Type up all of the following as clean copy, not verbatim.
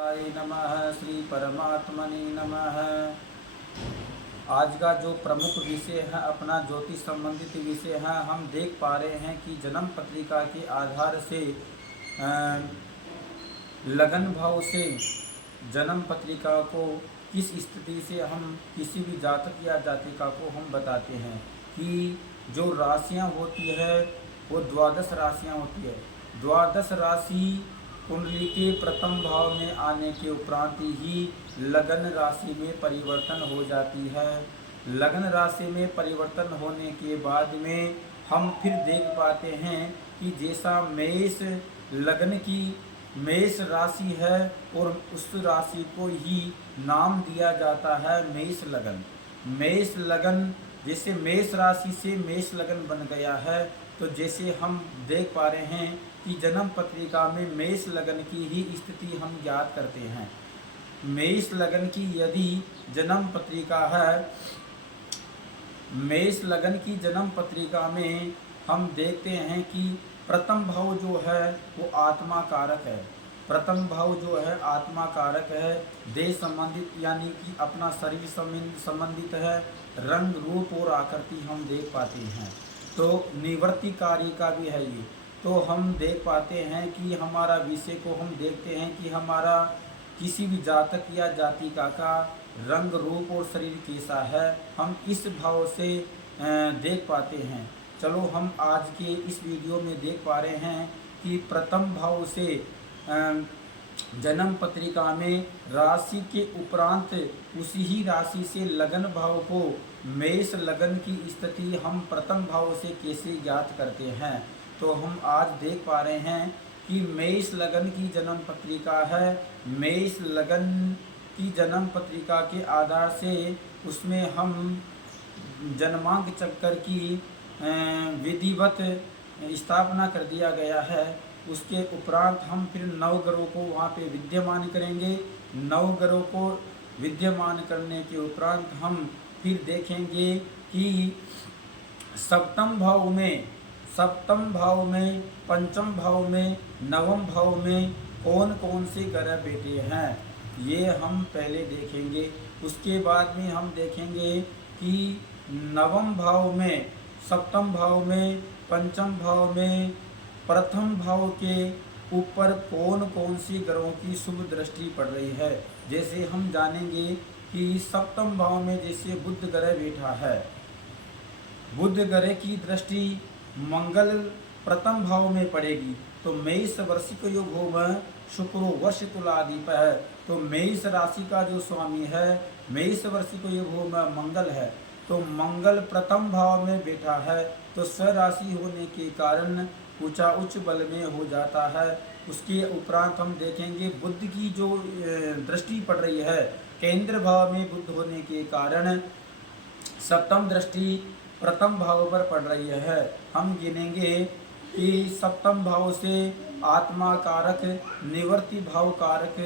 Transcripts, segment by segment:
नमः। श्री परमात्मने नमः। आज का जो प्रमुख विषय है अपना ज्योतिष संबंधित विषय है। हम देख पा रहे हैं कि जन्म पत्रिका के आधार से लगन भाव से जन्म पत्रिका को किस स्थिति से हम किसी भी जातक या जातिका को हम बताते हैं कि जो राशियां होती है वो द्वादश राशियां होती है। द्वादश राशि कुंडली के प्रथम भाव में आने के उपरांत ही लगन राशि में परिवर्तन हो जाती है। लगन राशि में परिवर्तन होने के बाद में हम फिर देख पाते हैं कि जैसा मेष लगन की मेष राशि है और उस राशि को ही नाम दिया जाता है मेष लगन। मेष लगन जैसे मेष राशि से मेष लगन बन गया है, तो जैसे हम देख पा रहे हैं कि जन्म पत्रिका में मेष लगन की ही स्थिति हम ज्ञात करते हैं। मेष लगन की यदि जन्म पत्रिका है, मेष लगन की जन्म पत्रिका में हम देखते हैं कि प्रथम भाव जो है वो आत्मा कारक है। प्रथम भाव जो है आत्मा कारक है, देह संबंधित यानी कि अपना शरीर संबंधित है, रंग रूप और आकृति हम देख पाते हैं। तो निवृत्ति कार्य का भी है ये। तो हम देख पाते हैं कि हमारा विषय को हम देखते हैं कि हमारा किसी भी जातक या जातिका का रंग रूप और शरीर कैसा है, हम इस भाव से देख पाते हैं। चलो हम आज के इस वीडियो में देख पा रहे हैं कि प्रथम भाव से जन्म पत्रिका में राशि के उपरांत उसी ही राशि से लगन भाव को मेष लगन की स्थिति हम प्रथम भाव से कैसे ज्ञात करते हैं। तो हम आज देख पा रहे हैं कि मेष लगन की जन्म पत्रिका है। मेष लगन की जन्म पत्रिका के आधार से उसमें हम जन्मांक चक्कर की विधिवत स्थापना कर दिया गया है। उसके उपरांत हम फिर नवग्रहों को वहाँ पे विद्यमान करेंगे। नवग्रहों को विद्यमान करने के उपरांत हम फिर देखेंगे कि सप्तम भाव में पंचम भाव में नवम भाव में कौन कौन से ग्रह बैठे हैं, ये हम पहले देखेंगे। उसके बाद में हम देखेंगे कि नवम भाव में, सप्तम भाव में, पंचम भाव में, प्रथम भाव के ऊपर कौन कौन सी ग्रहों की शुभ दृष्टि पड़ रही है। जैसे हम जानेंगे कि सप्तम भाव में जैसे बुध ग्रह बैठा है, बुध ग्रह की दृष्टि मंगल प्रथम भाव में पड़ेगी, तो मेष वर्षिक योग होगा, शुक्रो वर्ष तुलादीप है। तो मेष राशि का जो स्वामी है मेष वर्षिक योग होगा मंगल है, तो मंगल प्रथम भाव में बैठा है, तो स्वराशि होने के कारण उच्च बल में हो जाता है। उसके उपरांत हम देखेंगे बुध की जो दृष्टि पड़ रही है केंद्र भाव में बुध होने के कारण सप्तम दृष्टि प्रथम भाव पर पड़ रही है। हम गिनेंगे कि सप्तम भाव से आत्मा कारक निवृत्ति भाव कारक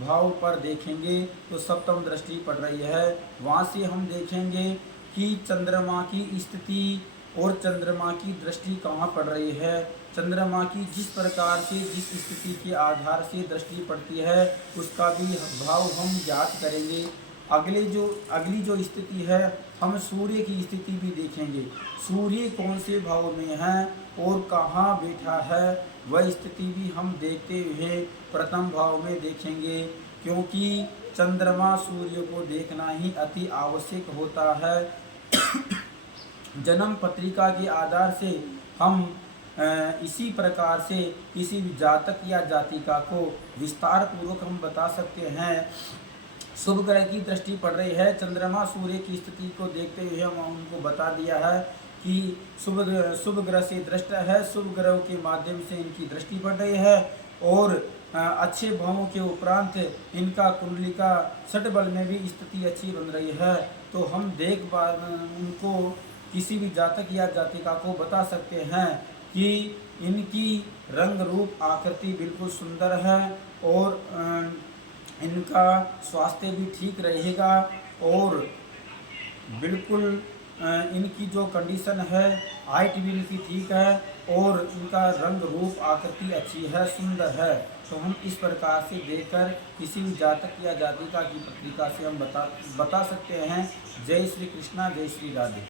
भाव पर देखेंगे तो सप्तम दृष्टि पड़ रही है। वहाँ से हम देखेंगे कि चंद्रमा की स्थिति और चंद्रमा की दृष्टि कहाँ पड़ रही है। चंद्रमा की जिस प्रकार से जिस स्थिति के आधार से दृष्टि पड़ती है उसका भी भाव हम ज्ञात करेंगे। अगली जो स्थिति है हम सूर्य की स्थिति भी देखेंगे। सूर्य कौन से भाव में है और कहाँ बैठा है, वह स्थिति भी हम देखते हुए प्रथम भाव में देखेंगे, क्योंकि चंद्रमा सूर्य को देखना ही अति आवश्यक होता है। जन्म पत्रिका के आधार से हम इसी प्रकार से किसी भी जातक या जातिका को विस्तार पूर्वक हम बता सकते हैं। शुभ ग्रह की दृष्टि पड़ रही है, चंद्रमा सूर्य की स्थिति को देखते हुए हम उनको बता दिया है कि शुभ ग्रह से दृष्ट है, शुभ ग्रहों के माध्यम से इनकी दृष्टि पड़ रही है और अच्छे भावों के उपरांत इनका कुंडली का षट बल में भी स्थिति अच्छी बन रही है। तो हम उनको किसी भी जातक या जातिका को बता सकते हैं कि इनकी रंग रूप आकृति बिल्कुल सुंदर है और इनका स्वास्थ्य भी ठीक रहेगा और बिल्कुल इनकी जो कंडीशन है, हाइट भी इनकी ठीक है और इनका रंग रूप आकृति अच्छी है, सुंदर है, तो हम इस प्रकार से देखकर किसी भी जातक या जातिका की पत्रिका से हम बता सकते हैं। जय श्री कृष्णा, जय श्री राधे।